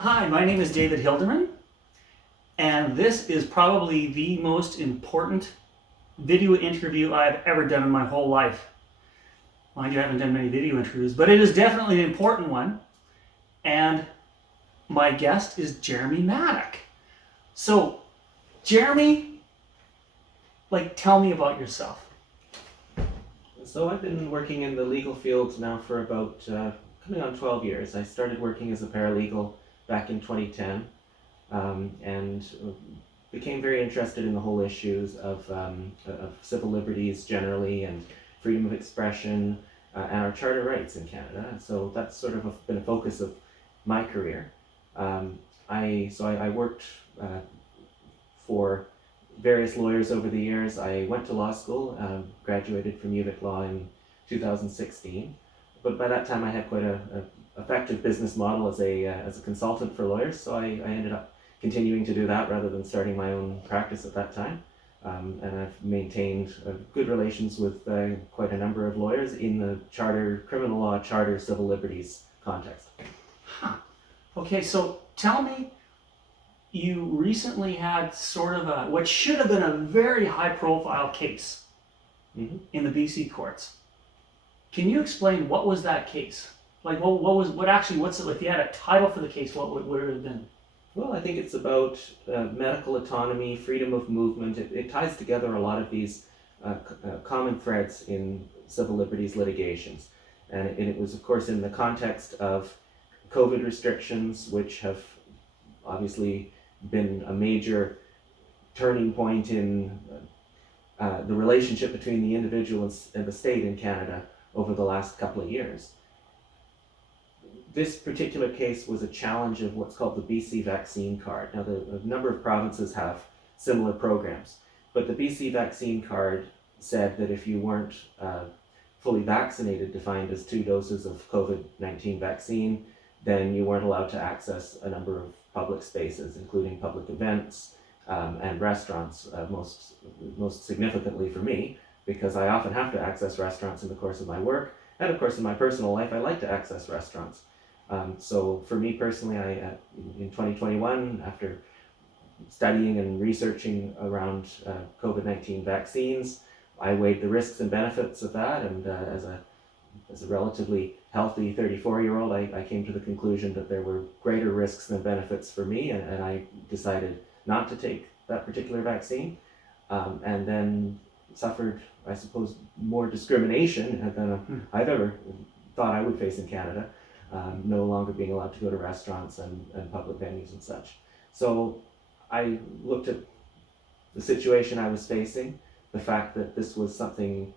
Hi, my name is David Hilderman, and this is probably the most important video interview I've ever done in my whole life. Mind you, I haven't done many video interviews, but it is definitely an important one. And my guest is Jeremy Maddock. So, Jeremy, tell me about yourself. So I've been working in the legal field now for about coming on 12 years. I started working as a paralegal back in 2010 and became very interested in the whole issues of civil liberties generally and freedom of expression and our charter rights in Canada. So that's sort of been a focus of my career. I worked for various lawyers over the years. I went to law school, graduated from UVic Law in 2016, but by that time I had quite a effective business model as a consultant for lawyers, so I ended up continuing to do that rather than starting my own practice at that time. And I've maintained good relations with quite a number of lawyers in the charter, criminal law, charter, civil liberties context. Huh. Okay, so tell me, you recently had sort of what should have been a very high profile case in the BC courts. Can you explain what was that case? What's it like? If you had a title for the case, what would it have been? Well, I think it's about medical autonomy, freedom of movement. It ties together a lot of these common threads in civil liberties litigations. And it was, of course, in the context of COVID restrictions, which have obviously been a major turning point in the relationship between the individual and the state in Canada over the last couple of years. This particular case was a challenge of what's called the BC vaccine card. Now, a number of provinces have similar programs, but the BC vaccine card said that if you weren't fully vaccinated, defined as 2 doses of COVID-19 vaccine, then you weren't allowed to access a number of public spaces, including public events and restaurants, most significantly for me, because I often have to access restaurants in the course of my work, and of course in my personal life I like to access restaurants. So for me personally, in 2021, after studying and researching around COVID-19 vaccines, I weighed the risks and benefits of that, and as a relatively healthy 34-year-old, I came to the conclusion that there were greater risks than benefits for me, and I decided not to take that particular vaccine, and then suffered, I suppose, more discrimination than I've ever thought I would face in Canada, no longer being allowed to go to restaurants and public venues and such. So I looked at the situation I was facing, the fact that this was something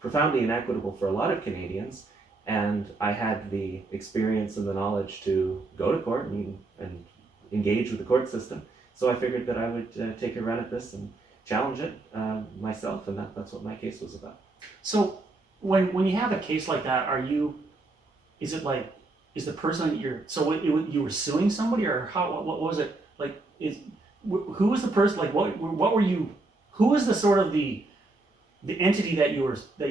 profoundly inequitable for a lot of Canadians, and I had the experience and the knowledge to go to court and engage with the court system. So I figured that I would take a run at this and challenge it myself, and that's what my case was about. So when you have a case like that, is the person you were suing somebody, or what was it like? Who was the person? What were you? Who was the sort of the entity that you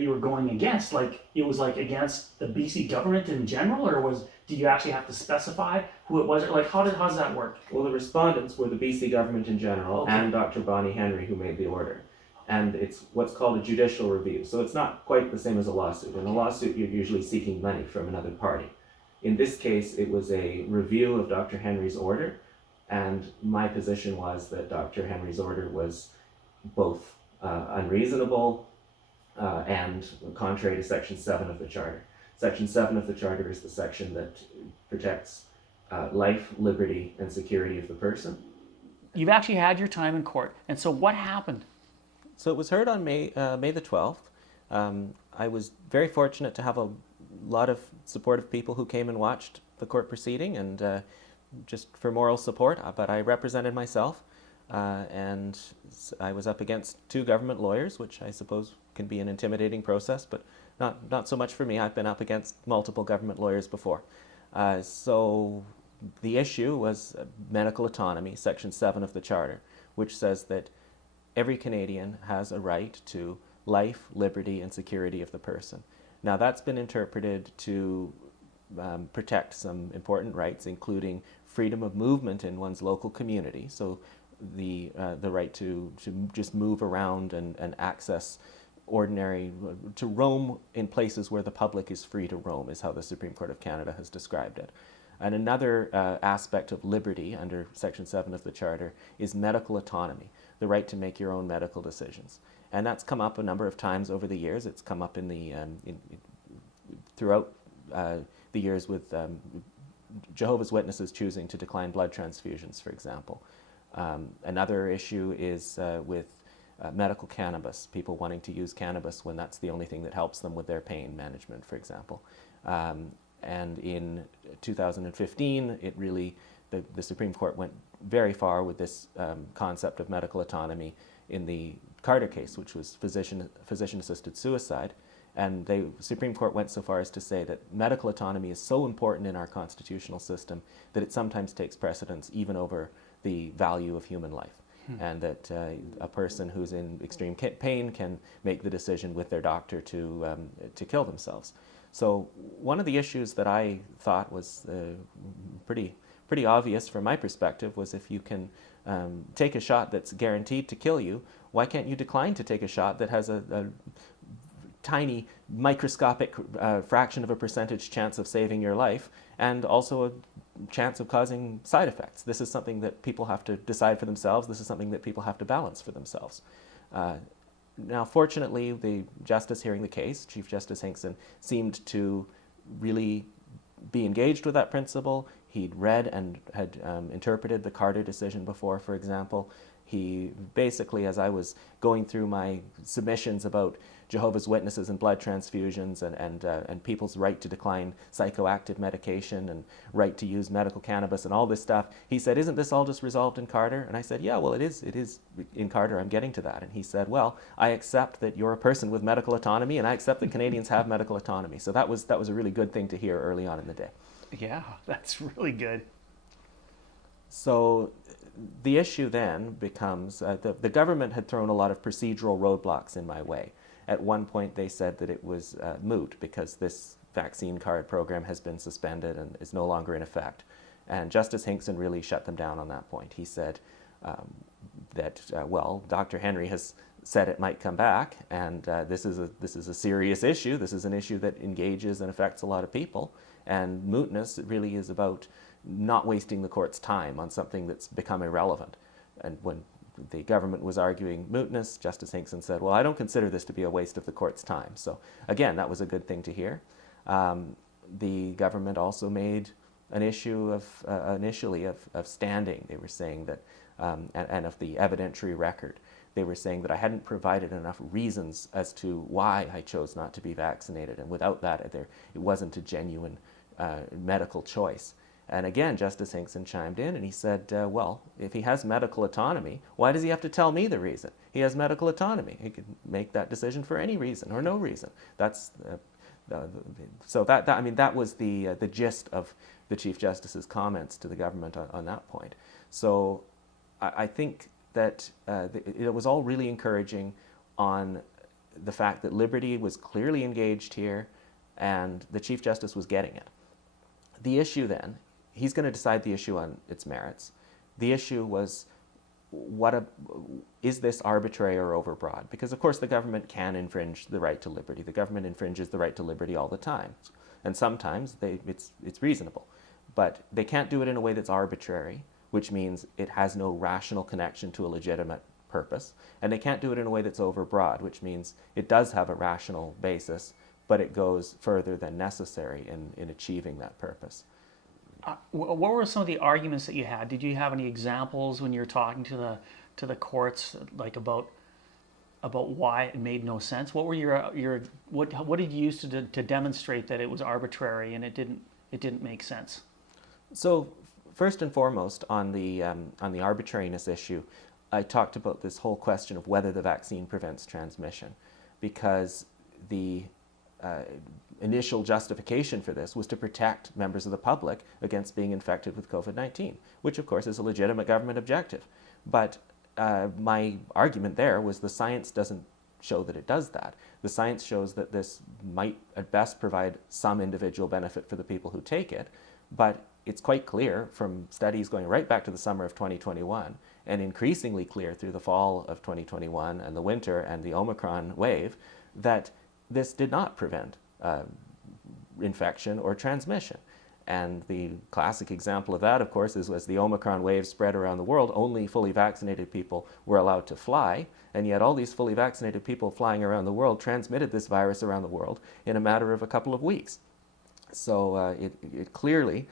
were going against? Like, it was like against the BC government in general, or did you actually have to specify who it was? Like, how does that work? Well, the respondents were the BC government in general, okay, and Dr. Bonny Henry, who made the order. And it's what's called a judicial review. So it's not quite the same as a lawsuit. In a lawsuit, you're usually seeking money from another party. In this case, it was a review of Dr. Henry's order, and my position was that Dr. Henry's order was both unreasonable and contrary to Section 7 of the Charter. Section 7 of the Charter is the section that protects life, liberty, and security of the person. You've actually had your time in court, and so what happened? So it was heard on May the 12th. I was very fortunate to have a lot of supportive people who came and watched the court proceeding, and just for moral support, but I represented myself. And I was up against 2 government lawyers, which I suppose can be an intimidating process, but not so much for me. I've been up against multiple government lawyers before. So the issue was medical autonomy, Section 7 of the Charter, which says that every Canadian has a right to life, liberty, and security of the person. Now that's been interpreted to protect some important rights, including freedom of movement in one's local community. So the right to just move around and access to roam in places where the public is free to roam, is how the Supreme Court of Canada has described it. And another aspect of liberty under Section 7 of the Charter is medical autonomy, the right to make your own medical decisions. And that's come up a number of times over the years. It's come up throughout the years with Jehovah's Witnesses choosing to decline blood transfusions, for example. Another issue is with medical cannabis, people wanting to use cannabis when that's the only thing that helps them with their pain management, for example. And in 2015, the Supreme Court went very far with this concept of medical autonomy in the Carter case, which was physician-assisted suicide. And the Supreme Court went so far as to say that medical autonomy is so important in our constitutional system that it sometimes takes precedence even over the value of human life. And that a person who's in extreme pain can make the decision with their doctor to kill themselves. So one of the issues that I thought was pretty obvious from my perspective was, if you can take a shot that's guaranteed to kill you, why can't you decline to take a shot that has a tiny microscopic fraction of a percentage chance of saving your life, and also a chance of causing side effects? This is something that people have to decide for themselves. This is something that people have to balance for themselves. Now, fortunately, the justice hearing the case, Chief Justice Hinkson, seemed to really be engaged with that principle. He'd read and had interpreted the Carter decision before, for example. He basically, as I was going through my submissions about Jehovah's Witnesses and blood transfusions and people's right to decline psychoactive medication and right to use medical cannabis and all this stuff, he said, "Isn't this all just resolved in Carter?" And I said, "Yeah, well, it is in Carter. I'm getting to that." And he said, "Well, I accept that you're a person with medical autonomy, and I accept that Canadians have medical autonomy." So that was a really good thing to hear early on in the day. Yeah, that's really good. So the issue then becomes, the government had thrown a lot of procedural roadblocks in my way. At one point they said that it was moot because this vaccine card program has been suspended and is no longer in effect. And Justice Hinkson really shut them down on that point. He said that, well, Dr. Henry has said it might come back, and this is a serious issue. This is an issue that engages and affects a lot of people. And mootness really is about not wasting the court's time on something that's become irrelevant. And when the government was arguing mootness, Justice Hinkson said, "Well, I don't consider this to be a waste of the court's time." So again, that was a good thing to hear. The government also made an issue of initially of standing. They were saying that, and of the evidentiary record. They were saying that I hadn't provided enough reasons as to why I chose not to be vaccinated, and without that, it wasn't a genuine medical choice. And again, Justice Hinkson chimed in and he said, well, if he has medical autonomy, why does he have to tell me the reason? He has medical autonomy. He could make that decision for any reason or no reason. So that was the gist of the Chief Justice's comments to the government on that point. So I think that it was all really encouraging on the fact that liberty was clearly engaged here and the Chief Justice was getting it. The issue then, he's going to decide the issue on its merits. The issue was, is this arbitrary or overbroad? Because of course the government can infringe the right to liberty. The government infringes the right to liberty all the time. And sometimes it's reasonable. But they can't do it in a way that's arbitrary, which means it has no rational connection to a legitimate purpose. And they can't do it in a way that's overbroad, which means it does have a rational basis, but it goes further than necessary in achieving that purpose. What were some of the arguments that you had? Did you have any examples when you were talking to the courts, like about why it made no sense? What were what did you use to demonstrate that it was arbitrary and it didn't make sense? So first and foremost, on the arbitrariness issue, I talked about this whole question of whether the vaccine prevents transmission, because the initial justification for this was to protect members of the public against being infected with COVID-19, which of course is a legitimate government objective. But my argument there was the science doesn't show that it does that. The science shows that this might at best provide some individual benefit for the people who take it, but it's quite clear from studies going right back to the summer of 2021 and increasingly clear through the fall of 2021 and the winter and the Omicron wave that this did not prevent infection or transmission. And the classic example of that, of course, is as the Omicron wave spread around the world, only fully vaccinated people were allowed to fly, and yet all these fully vaccinated people flying around the world transmitted this virus around the world in a matter of a couple of weeks. So it clearly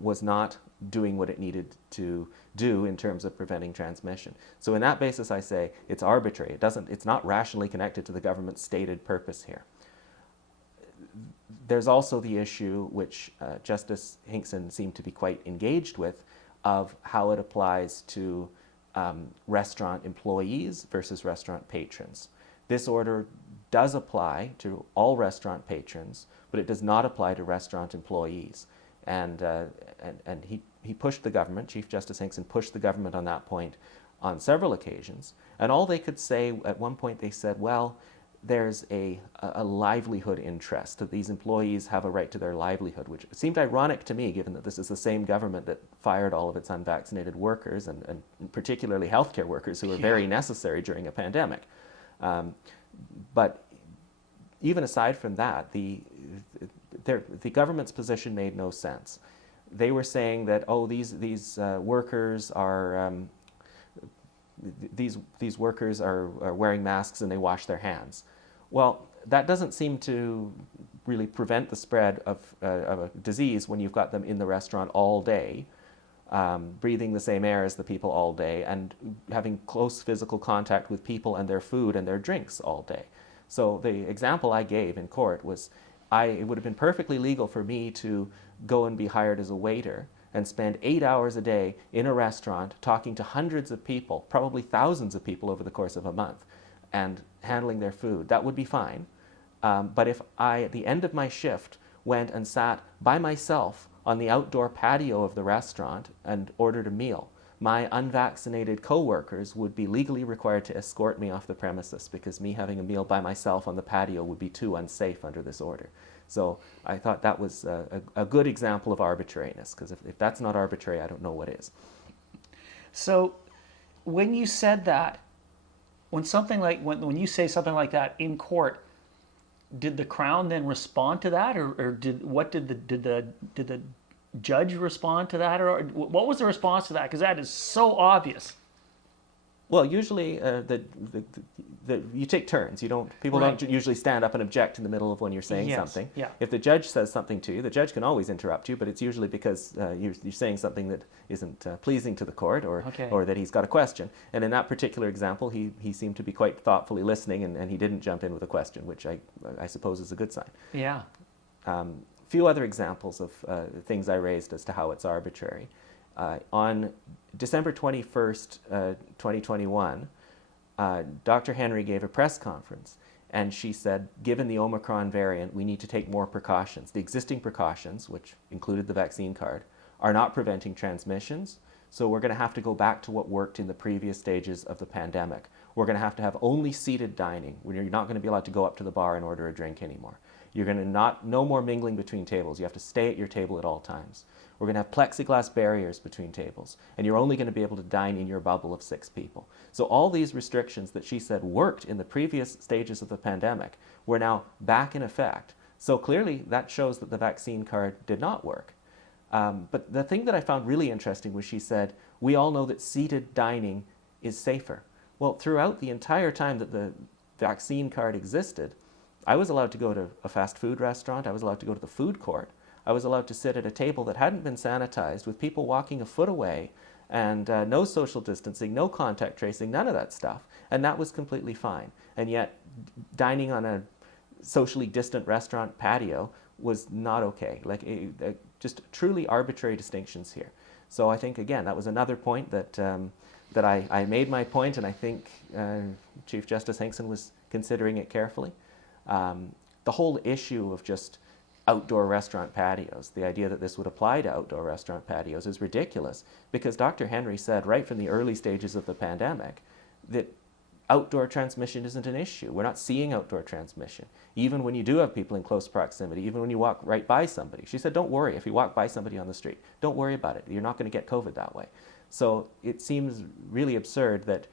was not doing what it needed to do in terms of preventing transmission. So in that basis, I say it's arbitrary. It's not rationally connected to the government's stated purpose here. There's also the issue, which Justice Hinkson seemed to be quite engaged with, of how it applies to restaurant employees versus restaurant patrons. This order does apply to all restaurant patrons, but it does not apply to restaurant employees. And he pushed the government, Chief Justice Hinkson pushed the government on that point on several occasions. And all they could say, at one point they said, well, there's a livelihood interest, that these employees have a right to their livelihood, which seemed ironic to me, given that this is the same government that fired all of its unvaccinated workers, and particularly healthcare workers who are very necessary during a pandemic. But even aside from that, the government's position made no sense. They were saying that, oh, these workers are these workers are wearing masks and they wash their hands. Well, that doesn't seem to really prevent the spread of a disease when you've got them in the restaurant all day, breathing the same air as the people all day, and having close physical contact with people and their food and their drinks all day. So the example I gave in court was, it would have been perfectly legal for me to go and be hired as a waiter and spend 8 hours a day in a restaurant talking to hundreds of people, probably thousands of people over the course of a month, and handling their food. That would be fine. But if I, at the end of my shift, went and sat by myself on the outdoor patio of the restaurant and ordered a meal, my unvaccinated co-workers would be legally required to escort me off the premises, because me having a meal by myself on the patio would be too unsafe under this order. So I thought that was a good example of arbitrariness, because if that's not arbitrary, I don't know what is. So when you said that, when you say something like that in court, did the Crown then respond to that, or did the judge respond to that, or what was the response to that? Because that is so obvious. Well, usually you take turns. People Right. don't usually stand up and object in the middle of when you're saying Yes, something. yeah. If the judge says something to you, the judge can always interrupt you, but it's usually because you're saying something that isn't pleasing to the court, or that he's got a question. And in that particular example, he seemed to be quite thoughtfully listening, and he didn't jump in with a question, which I suppose is a good sign. Yeah. Few other examples of things I raised as to how it's arbitrary. On December 21st, 2021, Dr. Henry gave a press conference, and she said, given the Omicron variant, we need to take more precautions. The existing precautions, which included the vaccine card, are not preventing transmissions, so we're going to have to go back to what worked in the previous stages of the pandemic. We're going to have only seated dining, when you're not going to be allowed to go up to the bar and order a drink anymore. You're going to no more mingling between tables. You have to stay at your table at all times. We're going to have plexiglass barriers between tables, and you're only going to be able to dine in your bubble of 6 people. So all these restrictions that she said worked in the previous stages of the pandemic were now back in effect. So clearly that shows that the vaccine card did not work. But the thing that I found really interesting was she said, we all know that seated dining is safer. Well, throughout the entire time that the vaccine card existed, I was allowed to go to a fast food restaurant, I was allowed to go to the food court, I was allowed to sit at a table that hadn't been sanitized with people walking a foot away, and no social distancing, no contact tracing, none of that stuff. And that was completely fine. And yet dining on a socially distant restaurant patio was not okay. Just truly arbitrary distinctions here. So I think, again, that was another point that I made my point, and I think Chief Justice Hinkson was considering it carefully. The whole issue of just outdoor restaurant patios, the idea that this would apply to outdoor restaurant patios, is ridiculous, because Dr. Henry said right from the early stages of the pandemic that outdoor transmission isn't an issue. We're not seeing outdoor transmission. Even when you do have people in close proximity, even when you walk right by somebody. She said, don't worry, if you walk by somebody on the street, don't worry about it. You're not going to get COVID that way. So it seems really absurd that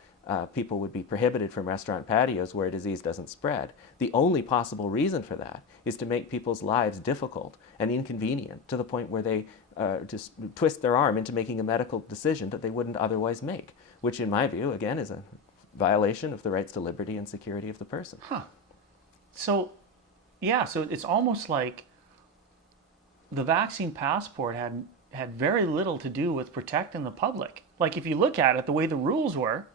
people would be prohibited from restaurant patios where a disease doesn't spread. The only possible reason for that is to make people's lives difficult and inconvenient to the point where they just twist their arm into making a medical decision that they wouldn't otherwise make, which in my view, again, is a violation of the rights to liberty and security of the person. Huh. So, yeah, so it's almost like the vaccine passport had very little to do with protecting the public. Like if you look at it, the way the rules were,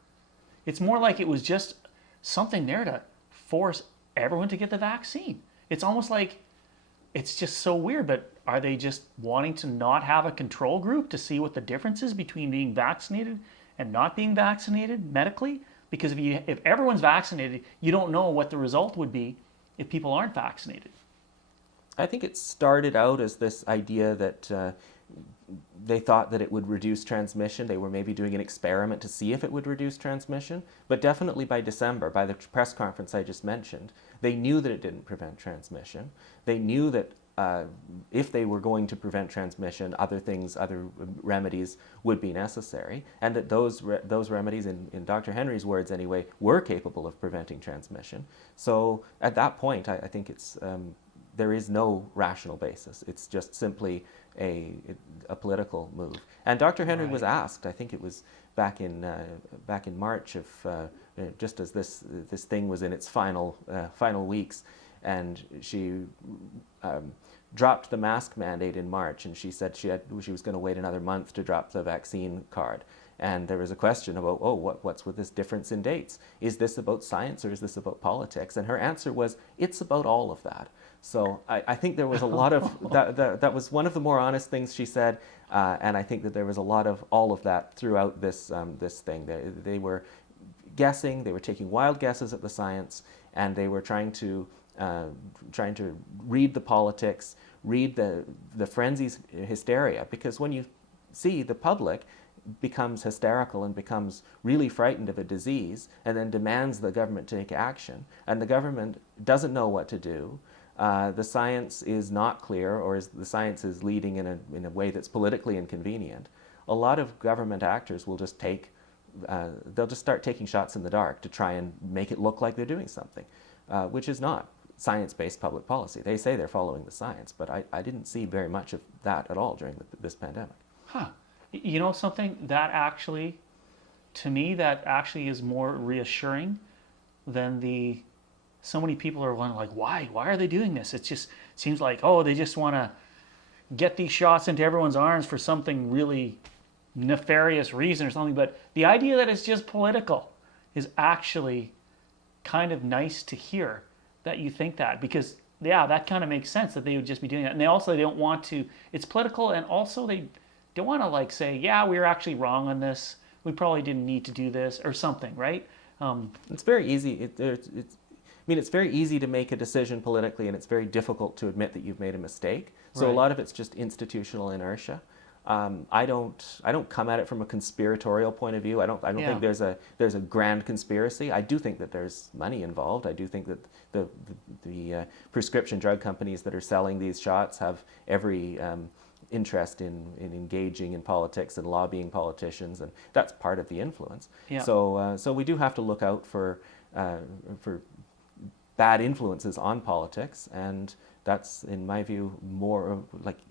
it's more like it was just something there to force everyone to get the vaccine. It's almost like it's just so weird, but are they just wanting to not have a control group to see what the difference is between being vaccinated and not being vaccinated medically? Because if everyone's vaccinated, you don't know what the result would be if people aren't vaccinated. I think it started out as this idea that they thought that it would reduce transmission. They were maybe doing an experiment to see if it would reduce transmission. But definitely by December, by the press conference I just mentioned, they knew that it didn't prevent transmission. They knew that if they were going to prevent transmission, other remedies would be necessary, and that those remedies, in Dr. Henry's words anyway, were capable of preventing transmission. So at that point, I think there is no rational basis. It's just simply a political move. And Dr. Henry was asked, I think it was back in March, just as this thing was in its final weeks, and she dropped the mask mandate in March, and she said she was going to wait another month to drop the vaccine card. And there was a question about, what's with this difference in dates? Is this about science or is this about politics? And her answer was, it's about all of that. So I think there was a lot of, that was one of the more honest things she said, and I think that there was a lot of all of that throughout this thing. They were guessing, they were taking wild guesses at the science, and they were trying to read the politics, read the frenzies, hysteria, because when you see the public becomes hysterical and becomes really frightened of a disease and then demands the government to take action, and the government doesn't know what to do, the science is not clear, or the science is leading in a way that's politically inconvenient, a lot of government actors will just they'll just start taking shots in the dark to try and make it look like they're doing something, which is not science-based public policy. They say they're following the science, but I didn't see very much of that at all during this pandemic. Huh. You know something? That actually, to me, that actually is more reassuring than so many people are wondering, like, why are they doing this? It just seems like, they just want to get these shots into everyone's arms for something really nefarious reason or something. But the idea that it's just political is actually kind of nice to hear that you think that, because that kind of makes sense that they would just be doing that. And they don't want to, it's political, and also they don't want to say, we were actually wrong on this. We probably didn't need to do this or something, right? It's very easy. It's very easy to make a decision politically, and it's very difficult to admit that you've made a mistake. So a lot of it's just institutional inertia. I don't come at it from a conspiratorial point of view. I don't think there's a grand conspiracy. I do think that there's money involved. I do think that the prescription drug companies that are selling these shots have every interest in engaging in politics and lobbying politicians, and that's part of the influence. Yeah. So we do have to look out for bad influences on politics, and that's, in my view,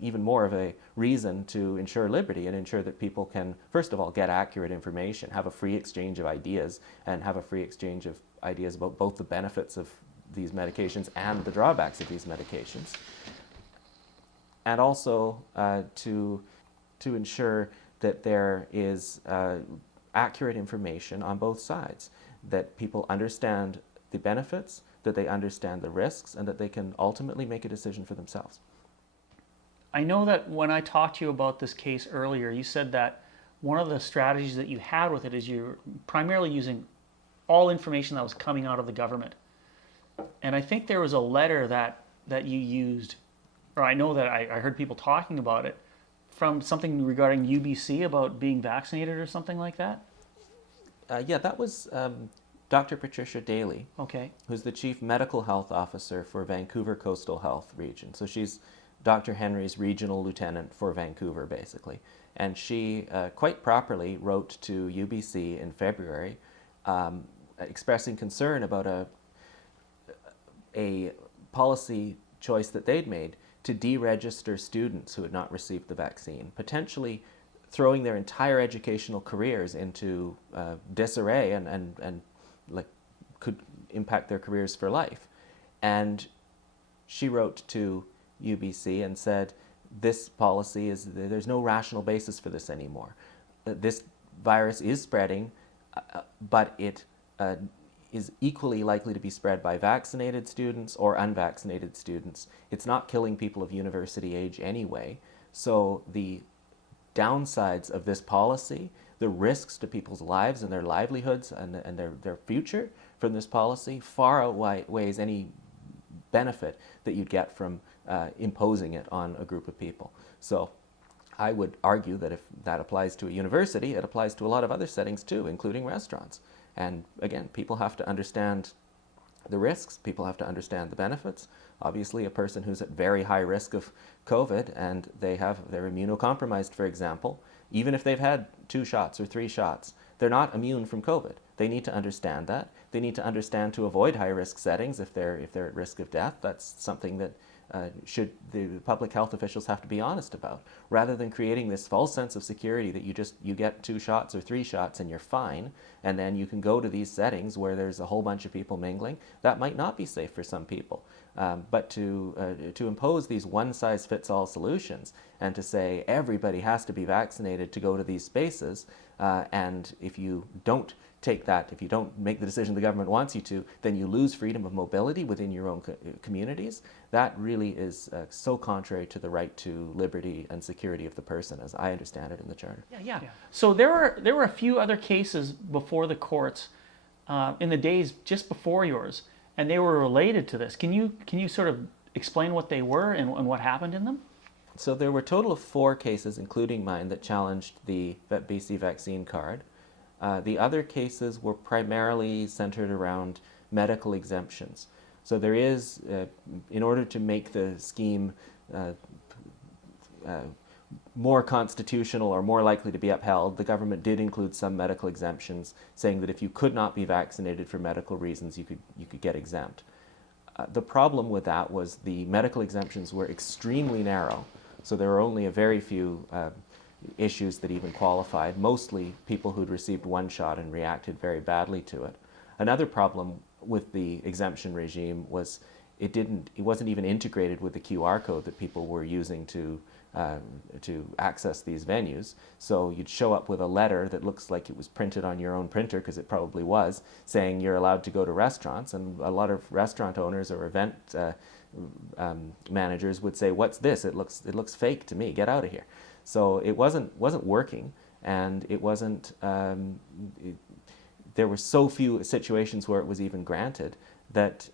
even more of a reason to ensure liberty and ensure that people can, first of all, get accurate information, have a free exchange of ideas, and have a free exchange of ideas about both the benefits of these medications and the drawbacks of these medications. And also to ensure that there is accurate information on both sides, that people understand the benefits, that they understand the risks, and that they can ultimately make a decision for themselves. I know that when I talked to you about this case earlier, you said that one of the strategies that you had with it is you're primarily using all information that was coming out of the government. And I think there was a letter that you used, or I know that I heard people talking about it, from something regarding UBC about being vaccinated or something like that? That was Dr. Patricia Daly, Okay. who's the Chief Medical Health Officer for Vancouver Coastal Health Region. So she's Dr. Henry's regional lieutenant for Vancouver, basically. And she quite properly wrote to UBC in February expressing concern about a policy choice that they'd made to deregister students who had not received the vaccine, potentially throwing their entire educational careers into disarray and like could impact their careers for life. And she wrote to UBC and said, this policy there's no rational basis for this anymore. This virus is spreading, but it is equally likely to be spread by vaccinated students or unvaccinated students. It's not killing people of university age anyway. So the downsides of this policy, the risks to people's lives and their livelihoods and their future from this policy far outweighs any benefit that you'd get from imposing it on a group of people. So I would argue that if that applies to a university, it applies to a lot of other settings too, including restaurants. And again, people have to understand the risks, people have to understand the benefits. Obviously, a person who's at very high risk of COVID and they're immunocompromised, for example, even if they've had 2 shots or 3 shots, they're not immune from COVID. They need to understand that. They need to understand to avoid high-risk settings if they're at risk of death. That's something that the public health officials have to be honest about, rather than creating this false sense of security that you get 2 shots or 3 shots and you're fine, and then you can go to these settings where there's a whole bunch of people mingling. That might not be safe for some people. But to impose these one-size-fits-all solutions and to say everybody has to be vaccinated to go to these spaces, and if you don't take that, if you don't make the decision the government wants you to, then you lose freedom of mobility within your own communities. That really is so contrary to the right to liberty and security of the person, as I understand it in the Charter. Yeah. So there were a few other cases before the courts in the days just before yours, and they were related to this. Can you sort of explain what they were and what happened in them? So there were a total of 4 cases, including mine, that challenged the BC vaccine card. The other cases were primarily centered around medical exemptions. So there is, in order to make the scheme more constitutional or more likely to be upheld, the government did include some medical exemptions, saying that if you could not be vaccinated for medical reasons, you could get exempt. The problem with that was the medical exemptions were extremely narrow, so there were only a very few issues that even qualified, mostly people who'd received 1 shot and reacted very badly to it. Another problem with the exemption regime was it wasn't even integrated with the QR code that people were using to access these venues. So you'd show up with a letter that looks like it was printed on your own printer, because it probably was, saying you're allowed to go to restaurants, and a lot of restaurant owners or event managers would say, "What's this? It looks fake to me. Get out of here." So it wasn't working, and it wasn't. There were so few situations where it was even granted that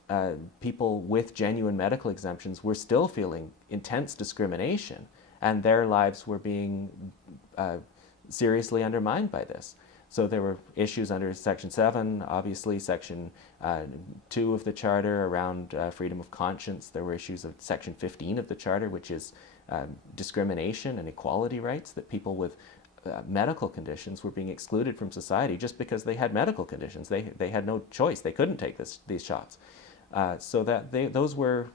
people with genuine medical exemptions were still feeling intense discrimination, and their lives were being seriously undermined by this. So there were issues under Section 7, obviously Section 2 of the Charter around freedom of conscience. There were issues of Section 15 of the Charter, which is discrimination and equality rights, that people with medical conditions were being excluded from society just because they had medical conditions. They had no choice. They couldn't take these shots. So those were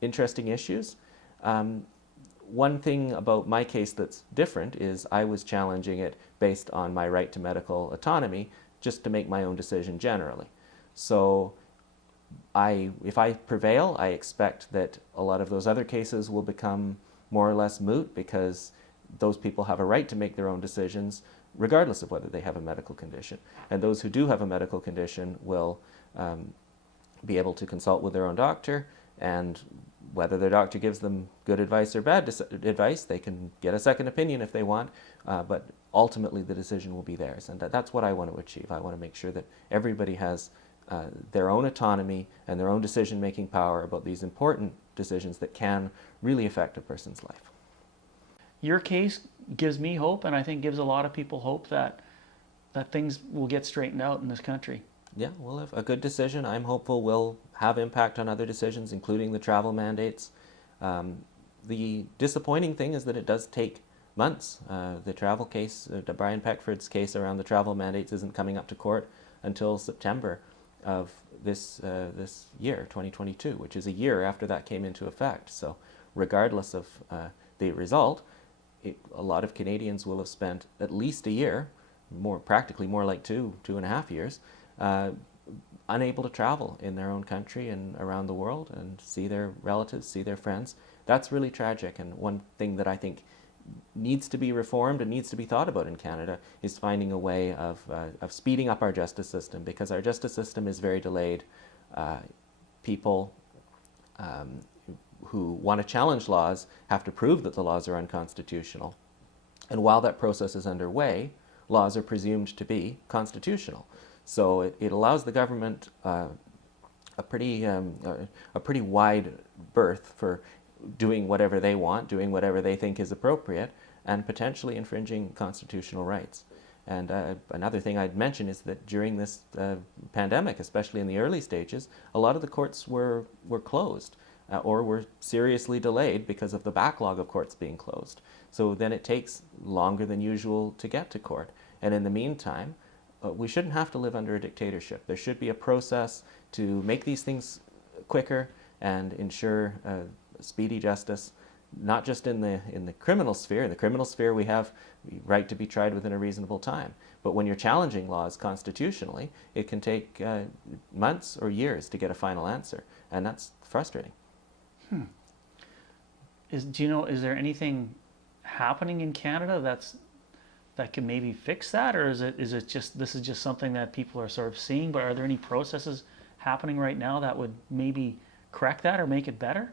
interesting issues. One thing about my case that's different is I was challenging it based on my right to medical autonomy, just to make my own decision generally. So if I prevail, I expect that a lot of those other cases will become more or less moot, because those people have a right to make their own decisions regardless of whether they have a medical condition. And those who do have a medical condition will be able to consult with their own doctor, and whether their doctor gives them good advice or bad advice, they can get a second opinion if they want, but ultimately the decision will be theirs. And that's what I want to achieve. I want to make sure that everybody has their own autonomy and their own decision-making power about these important decisions that can really affect a person's life. Your case gives me hope, and I think gives a lot of people hope that things will get straightened out in this country. Yeah, well, if a good decision, I'm hopeful, will have impact on other decisions, including the travel mandates. The disappointing thing is that it does take months. The travel case, Brian Peckford's case around the travel mandates, isn't coming up to court until September of this year, 2022, which is a year after that came into effect. So, regardless of the result, a lot of Canadians will have spent at least a year, practically more like 2.5 years, uh, unable to travel in their own country and around the world and see their relatives, see their friends. That's really tragic. And one thing that I think needs to be reformed and needs to be thought about in Canada is finding a way of speeding up our justice system, because our justice system is very delayed. People who want to challenge laws have to prove that the laws are unconstitutional. And while that process is underway, laws are presumed to be constitutional. So it allows the government a pretty wide berth for doing whatever they want, doing whatever they think is appropriate, and potentially infringing constitutional rights. And another thing I'd mention is that during this pandemic, especially in the early stages, a lot of the courts were closed or were seriously delayed because of the backlog of courts being closed. So then it takes longer than usual to get to court. And in the meantime, we shouldn't have to live under a dictatorship. There should be a process to make these things quicker and ensure speedy justice, not just in the criminal sphere. In the criminal sphere, we have the right to be tried within a reasonable time. But when you're challenging laws constitutionally, it can take months or years to get a final answer, and that's frustrating. Do you know, is there anything happening in Canada that can maybe fix that, or is it just this is just something that people are sort of seeing? But are there any processes happening right now that would maybe correct that or make it better?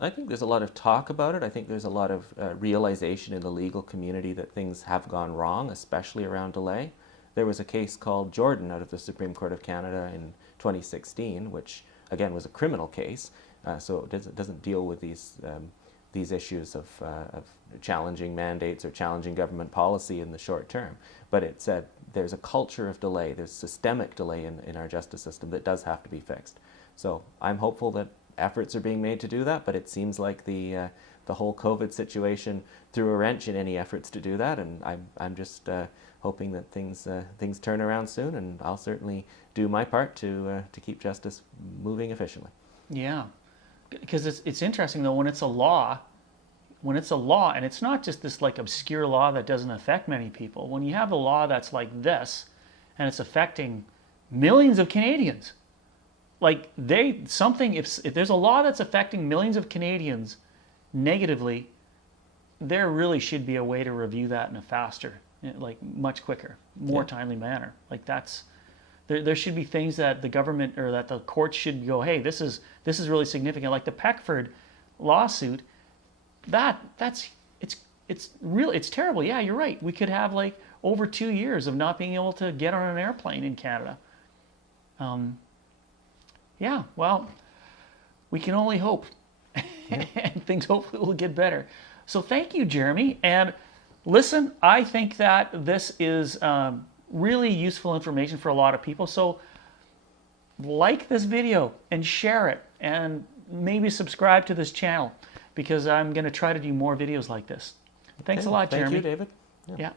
I think there's a lot of talk about it. I think there's a lot of realization in the legal community that things have gone wrong, especially around delay. There was a case called Jordan out of the Supreme Court of Canada in 2016, which again was a criminal case, so it doesn't deal with these issues of challenging mandates or challenging government policy in the short term. But it said there's a culture of delay, there's systemic delay in our justice system that does have to be fixed. So I'm hopeful that efforts are being made to do that, but it seems like the whole COVID situation threw a wrench in any efforts to do that, and I'm just hoping that things turn around soon, and I'll certainly do my part to keep justice moving efficiently. Yeah, because it's interesting though when it's a law, and it's not just this like obscure law that doesn't affect many people. When you have a law that's like this, and it's affecting millions of Canadians. Like if there's a law that's affecting millions of Canadians negatively, there really should be a way to review that in a faster, like much quicker, more timely manner. Like there should be things that the government or that the courts should go, hey, this is really significant. Like the Peckford lawsuit, it's terrible. Yeah, you're right. We could have like over 2 years of not being able to get on an airplane in Canada. Yeah, well, we can only hope, and things hopefully will get better. So thank you, Jeremy. And listen, I think that this is really useful information for a lot of people. So like this video and share it, and maybe subscribe to this channel, because I'm going to try to do more videos like this. Thanks a lot, Jeremy. Thank you, David. Yeah.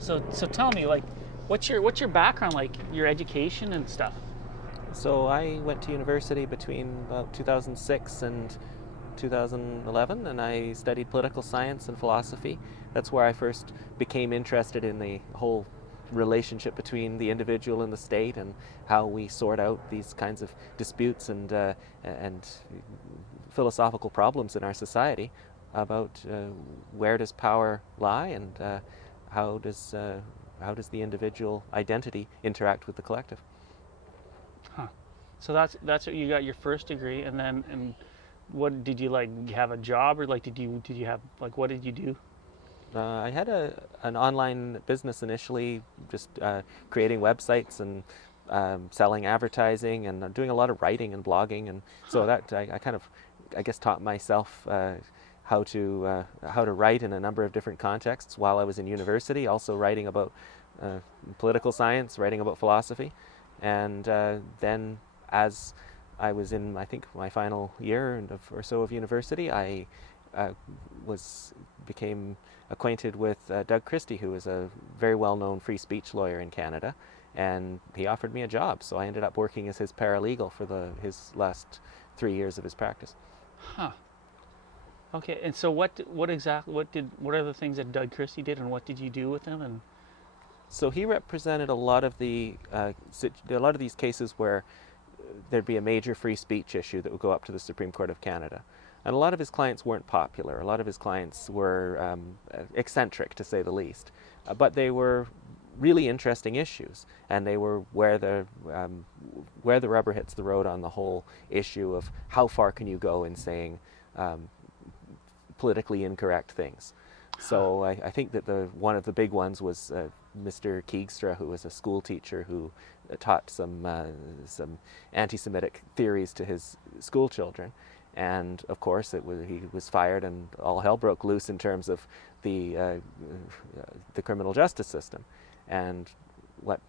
So tell me, like, what's your background, like your education and stuff? So I went to university between about 2006 and 2011, and I studied political science and philosophy. That's where I first became interested in the whole relationship between the individual and the state, and how we sort out these kinds of disputes and philosophical problems in our society about where does power lie, and how does the individual identity interact with the collective. So that's what you got your first degree, and what did you like have a job, or like did you have like what did you do? I had an online business initially, just creating websites and selling advertising, and doing a lot of writing and blogging, and so that I kind of, I guess, taught myself how to write in a number of different contexts while I was in university, also writing about political science, writing about philosophy. And then as I was in, I think, my final year or so of university, I became acquainted with Doug Christie, who is a very well-known free speech lawyer in Canada, and he offered me a job. So I ended up working as his paralegal for his last 3 years of his practice. Huh. Okay, and so what are the things that Doug Christie did, and what did you do with him? And so he represented a lot of these cases where there'd be a major free speech issue that would go up to the Supreme Court of Canada. And a lot of his clients weren't popular. A lot of his clients were eccentric, to say the least. But they were really interesting issues, and they were where the rubber hits the road on the whole issue of how far can you go in saying politically incorrect things. So I think that one of the big ones was Mr. Keegstra, who was a school teacher who taught some anti-Semitic theories to his school children. And of course, he was fired, and all hell broke loose in terms of the criminal justice system. And what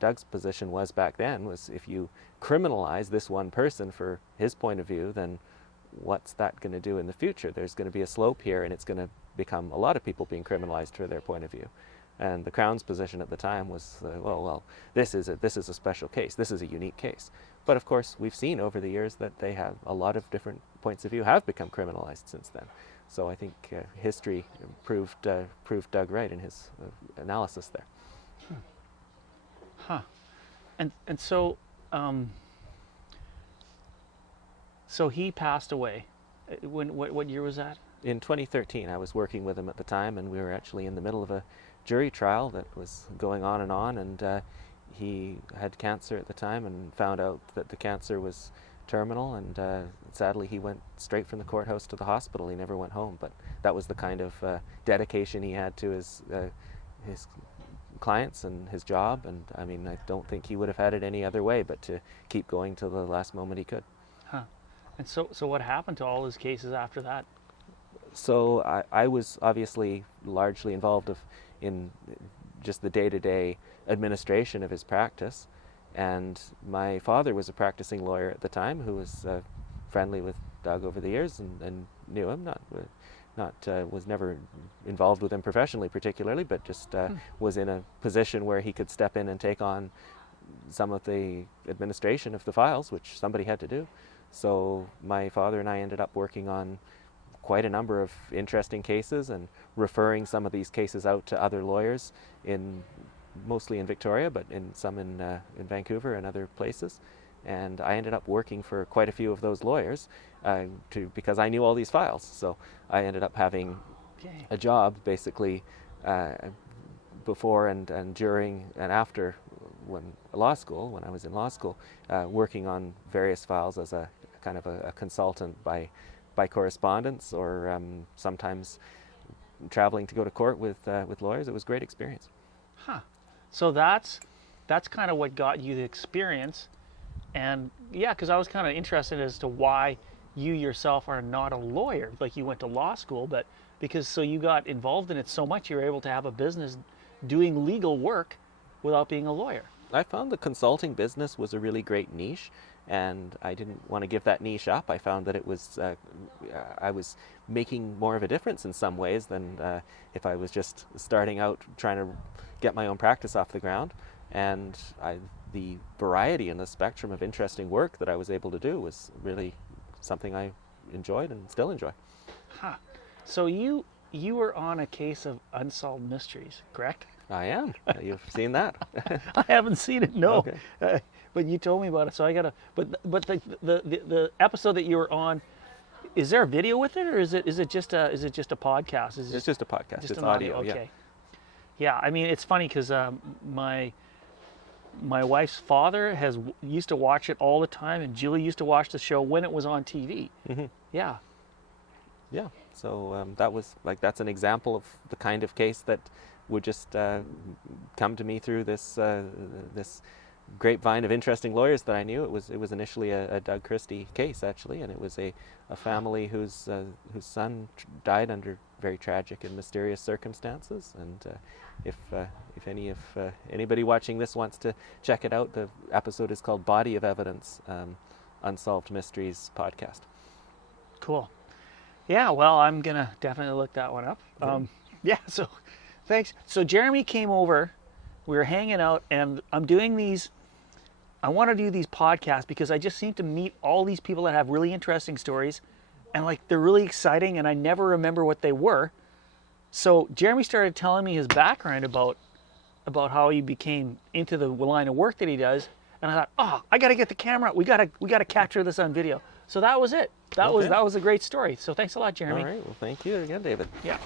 Doug's position was back then was, if you criminalize this one person for his point of view, then what's that going to do in the future? There's going to be a slope here, and it's going to become a lot of people being criminalized for their point of view. And the Crown's position at the time was, this is a special case. This is a unique case. But of course, we've seen over the years that they have a lot of different points of view have become criminalized since then. So I think history proved Doug right in his analysis there. Huh. And so so he passed away. What year was that? In 2013, I was working with him at the time, and we were actually in the middle of a jury trial that was going on, and he had cancer at the time and found out that the cancer was terminal, and sadly he went straight from the courthouse to the hospital. He never went home, but that was the kind of dedication he had to his clients and his job, and I mean, I don't think he would have had it any other way but to keep going till the last moment he could. Huh. And so what happened to all his cases after that? So I was obviously largely involved in just the day-to-day administration of his practice, and my father was a practicing lawyer at the time who was friendly with Doug over the years and knew him, was never involved with him professionally particularly, but just was in a position where he could step in and take on some of the administration of the files, which somebody had to do. So my father and I ended up working on quite a number of interesting cases and referring some of these cases out to other lawyers, mostly in Victoria, but some in Vancouver and other places. And I ended up working for quite a few of those lawyers because I knew all these files. So I ended up having a job basically before and during and after when I was in law school, working on various files as a kind of a consultant by correspondence, or sometimes traveling to go to court with lawyers. It was a great experience. Huh. So that's kind of what got you the experience. And yeah, because I was kind of interested as to why you yourself are not a lawyer. Like, you went to law school, but so you got involved in it so much, you were able to have a business doing legal work without being a lawyer. I found the consulting business was a really great niche, and I didn't want to give that niche up. I found that it was I was making more of a difference in some ways than if I was just starting out trying to get my own practice off the ground. And the variety and the spectrum of interesting work that I was able to do was really something I enjoyed and still enjoy. Huh. So you were on a case of unsolved mysteries, correct? I am. You've seen that? I haven't seen it, no. Okay. But you told me about it, so I gotta. But the episode that you were on, is there a video with it, or is it just a podcast? It's just a podcast. Just it's an audio. Okay. Yeah, I mean, it's funny because my wife's father used to watch it all the time, and Julie used to watch the show when it was on TV. Mm-hmm. Yeah. Yeah. So that's an example of the kind of case that would just come to me through this grapevine of interesting lawyers that I knew, it was initially a Doug Christie case, actually, and it was a family whose son died under very tragic and mysterious circumstances. And if anybody watching this wants to check it out, the episode is called Body of Evidence, Unsolved Mysteries podcast. Cool. Yeah, well, I'm going to definitely look that one up. Yeah, so thanks. So Jeremy came over, we were hanging out, and I'm doing these, I want to do these podcasts because I just seem to meet all these people that have really interesting stories, and like they're really exciting, and I never remember what they were. So Jeremy started telling me his background about how he became into the line of work that he does, and I thought, oh, I got to get the camera. We got to capture this on video. So that was it. That was a great story. So thanks a lot, Jeremy. All right. Well, thank you again, David. Yeah.